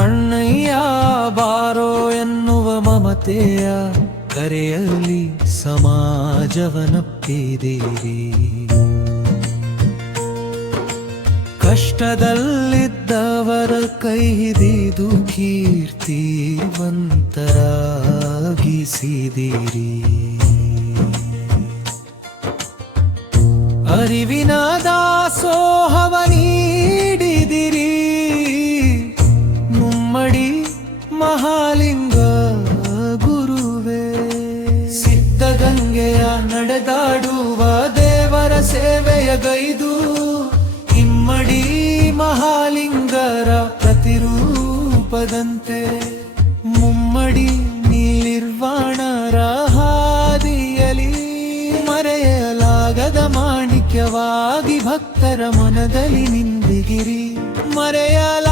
ಅಣ್ಣಯ್ಯ ಬಾರೋ ಎನ್ನುವ ಮಮತೆಯ ಕರೆಯಲ್ಲಿ ಸಮಾಜವನಪ್ಪಿದಿರಿ. ಕಷ್ಟದಲ್ಲಿದ್ದವರ ಕೈ ಹಿಡಿದು ಕೀರ್ತಿವಂತರಾಗಿಸಿದಿರಿ. ಅರಿವಿನ ದಾಸೋಹವ ನೀಡಿದಿರಿ. ಮುಮ್ಮಡಿ ಮಹಾಲಿಂಗ ಗುರುವೇ, ಸಿದ್ಧಗಂಗೆಯ ನಡೆದಾಡುವ ದೇವರ ಸೇವೆಯ ಗೈದು ಇಮ್ಮಡಿ ಮಹಾಲಿಂಗರ ಪ್ರತಿರೂಪದಂತೆ ಮುಮ್ಮಡಿ ನಿರ್ವಾಣರ ಹಾದಿಯಲಿ ಮರೆಯಲಾಗದ ಮಾಣಿಕ್ಯವಾಗಿ ಭಕ್ತರ ಮನದಲ್ಲಿ ನಿಂದಿಗಿರಿ. ಮರೆಯಲ